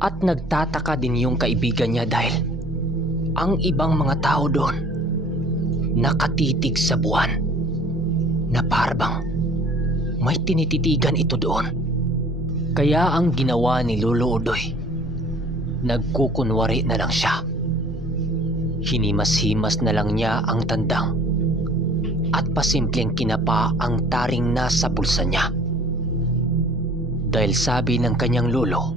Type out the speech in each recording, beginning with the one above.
At nagtataka din yung kaibigan niya dahil ang ibang mga tao doon nakatitig sa buwan na parang may tinititigan ito doon. Kaya ang ginawa ni Lolo Udoy, nagkukunwari na lang siya. Hinimas-himas na lang niya ang tandang at pasimpleng kinapa ang taring nasa bulsa niya. Dahil sabi ng kanyang lolo,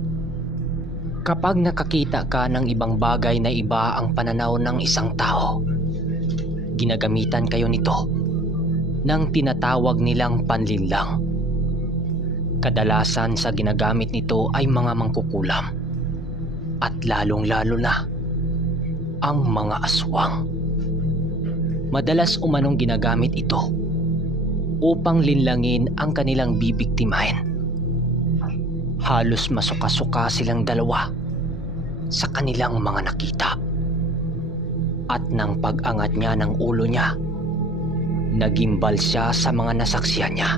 kapag nakakita ka ng ibang bagay na iba ang pananaw ng isang tao, ginagamitan kayo nito ng tinatawag nilang panlinlang. Kadalasan sa ginagamit nito ay mga mangkukulam at lalong-lalo na ang mga aswang. Madalas umanong ginagamit ito upang linlangin ang kanilang bibiktimahin. Halos masuka-suka silang dalawa sa kanilang mga nakita. At nang pag-angat niya ng ulo niya, nagimbal siya sa mga nasaksihan niya.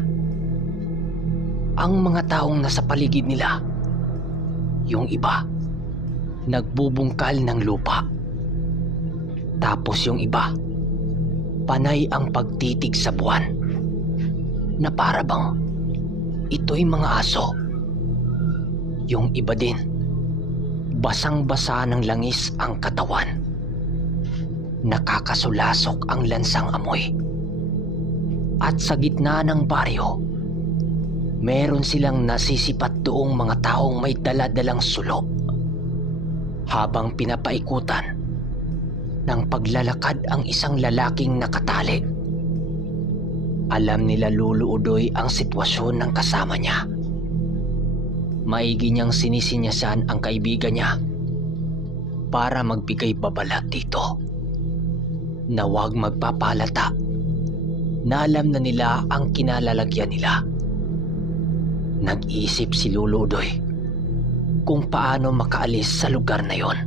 Ang mga taong nasa paligid nila, yung iba, nagbubungkal ng lupa. Tapos yung iba, panay ang pagtitig sa buwan na para bang ito'y mga aso. Yung iba din, basang-basa ng langis ang katawan. Nakakasulasok ang lansang amoy. At sa gitna ng baryo, meron silang nasisipat doong mga taong may dala-dalang sulo habang pinapaikutan ng paglalakad ang isang lalaking nakatali. Alam nila Lolo Udoy ang sitwasyon ng kasama niya. Maigi niyang sinisinyasan ang kaibigan niya para magbigay babala dito na huwag magpapalata na alam na nila ang kinalalagyan nila. Nag-iisip si Lolo Udoy kung paano makaalis sa lugar na yon.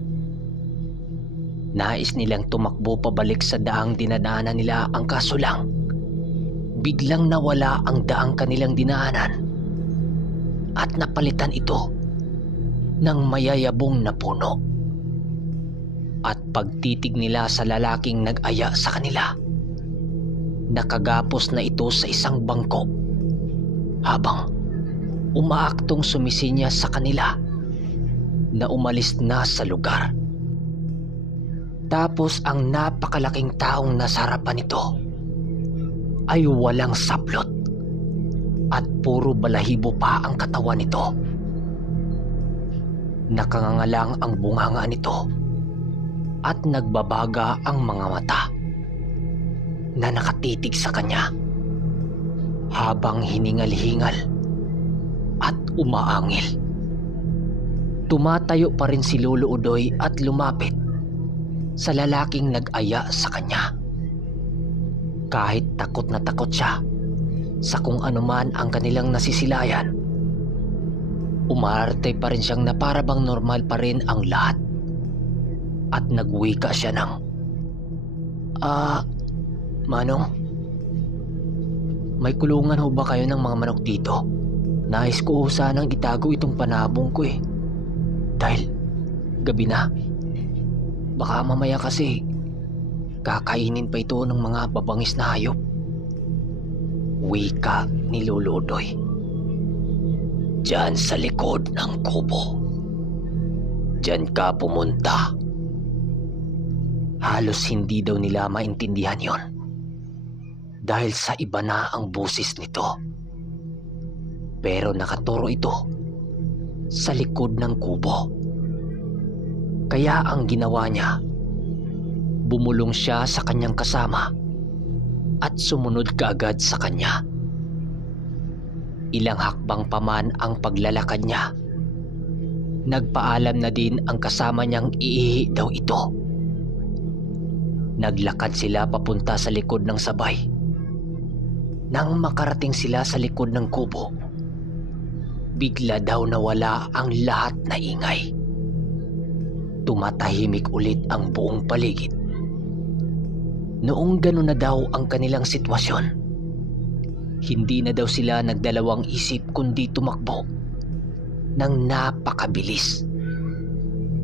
Nais nilang tumakbo pabalik sa daang dinadaanan nila, ang kaso lang biglang nawala ang daang kanilang dinaanan at napalitan ito ng mayayabong na puno. At pagtitig nila sa lalaking nag-aya sa kanila, nakagapos na ito sa isang bangko habang umaaktong sumisinya sa kanila na umalis na sa lugar. Tapos ang napakalaking taong nasa harapan nito ay walang saplot at puro balahibo pa ang katawan nito. Nakangangalang ang bunganga nito at nagbabaga ang mga mata na nakatitig sa kanya habang hiningal-hingal at umaangil. Tumatayo pa rin si Lolo Udoy at lumapit sa lalaking nag-aya sa kanya. Kahit takot na takot siya sa kung anuman ang kanilang nasisilayan, umarte pa rin siyang na para bang normal pa rin ang lahat. At nagwika siya ng, Manong, may kulungan ho ba kayo ng mga manok dito? Nais ko sanang itago itong panabong ko eh. Dahil gabi na. Baka mamaya kasi kakainin pa ito ng mga babangis na hayop. Wika ni Lolo Udoy. Diyan sa likod ng kubo. Diyan ka pumunta. Halos hindi daw nila maintindihan yon dahil sa iba na ang busis nito. Pero nakaturo ito sa likod ng kubo. Kaya ang ginawa niya, bumulong siya sa kanyang kasama at sumunod kaagad sa kanya. Ilang hakbang pa man ang paglalakad niya, nagpaalam na din ang kasama niyang iihi daw ito. Naglakad sila papunta sa likod ng sabay. Nang makarating sila sa likod ng kubo, bigla daw nawala ang lahat na ingay. Tumatahimik ulit ang buong paligid. Noong gano'n na daw ang kanilang sitwasyon, hindi na daw sila nagdalawang isip kundi tumakbo ng napakabilis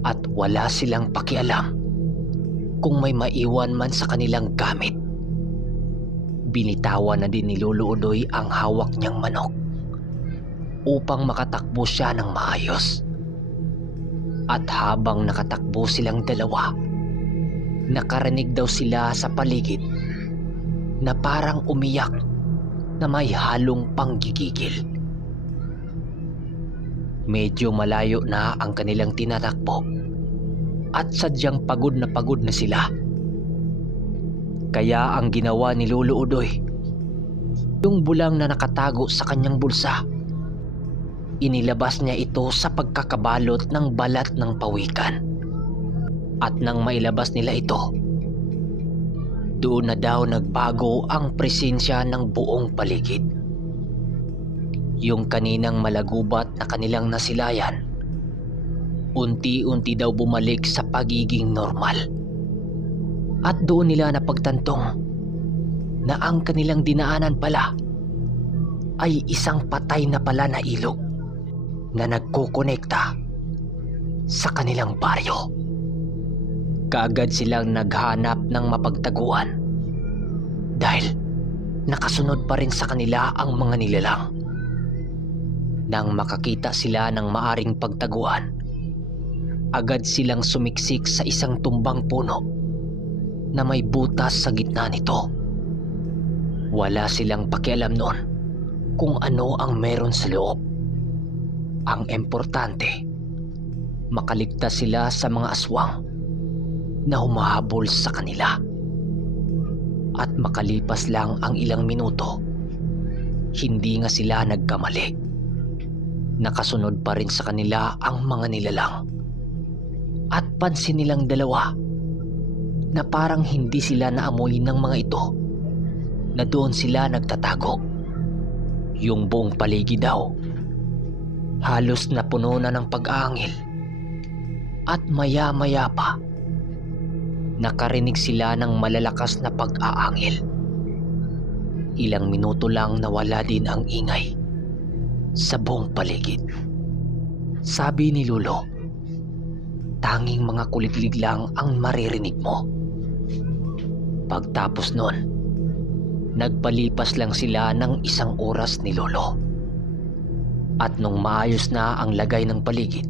at wala silang pakialam kung may maiwan man sa kanilang gamit. Binitawan na din ni Lolo Udoy ang hawak niyang manok upang makatakbo siya ng maayos. At habang nakatakbo silang dalawa, nakarinig daw sila sa paligid na parang umiyak na may halong panggigigil. Medyo malayo na ang kanilang tinatakbo at sadyang pagod na sila. Kaya ang ginawa ni Lolo Udoy, yung bulang na nakatago sa kanyang bulsa, inilabas niya ito sa pagkakabalot ng balat ng pawikan. At nang mailabas nila ito, doon na daw nagbago ang presensya ng buong paligid. Yung kaninang malagubat na kanilang nasilayan, unti-unti daw bumalik sa pagiging normal. At doon nila napagtantong na ang kanilang dinaanan pala ay isang patay na pala na ilog na nagkukonekta sa kanilang baryo. Kaagad silang naghanap ng mapagtaguan dahil nakasunod pa rin sa kanila ang mga nilalang. Nang makakita sila ng maaring pagtaguan, agad silang sumiksik sa isang tumbang puno na may butas sa gitna nito. Wala silang pakialam noon kung ano ang meron sa loob. Ang importante, makaligtas sila sa mga aswang na humahabol sa kanila. At makalipas lang ang ilang minuto, hindi nga sila nagkamali. Nakasunod pa rin sa kanila ang mga nilalang. At pansin nilang dalawa na parang hindi sila naamoy ng mga ito na doon sila nagtatago. Yung buong paligid daw halos napuno na ng pag-aangil. At maya-maya pa, nakarinig sila ng malalakas na pag-aangil. Ilang minuto lang nawala din ang ingay sa buong paligid. Sabi ni Lolo, tanging mga kuliglig lang ang maririnig mo. Pagtapos nun, nagpalipas lang sila ng isang oras ni Lolo. At nung maayos na ang lagay ng paligid,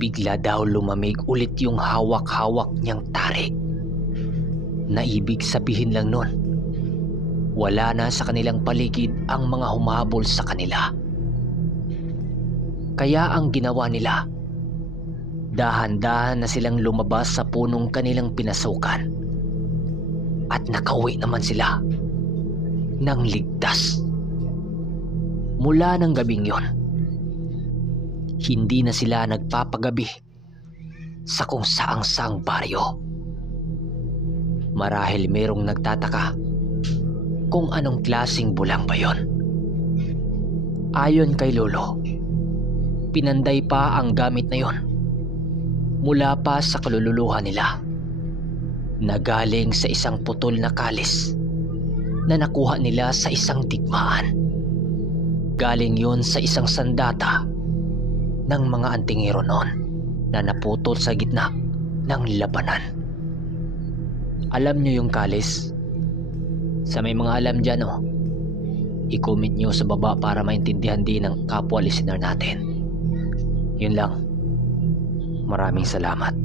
bigla daw lumamig ulit yung hawak-hawak niyang tarik. Na ibig sabihin lang nun, wala na sa kanilang paligid ang mga humahabol sa kanila. Kaya ang ginawa nila, dahan-dahan na silang lumabas sa punong kanilang pinasukan. At nakauwi naman sila ng ligtas. Mula ng gabing yon, hindi na sila nagpapagabi sa kung saang-saang baryo. Marahil merong nagtataka kung anong klaseng bulang ba yon. Ayon kay Lolo, pinanday pa ang gamit na yon mula pa sa kalululuhan nila, na galing sa isang putol na kalis na nakuha nila sa isang digmaan. Galing yun sa isang sandata ng mga antingero noon na naputol sa gitna ng labanan. Alam nyo yung kalis? Sa may mga alam dyan, i-comment nyo sa baba para maintindihan din ng kapwa listener natin. Yun lang. Maraming salamat.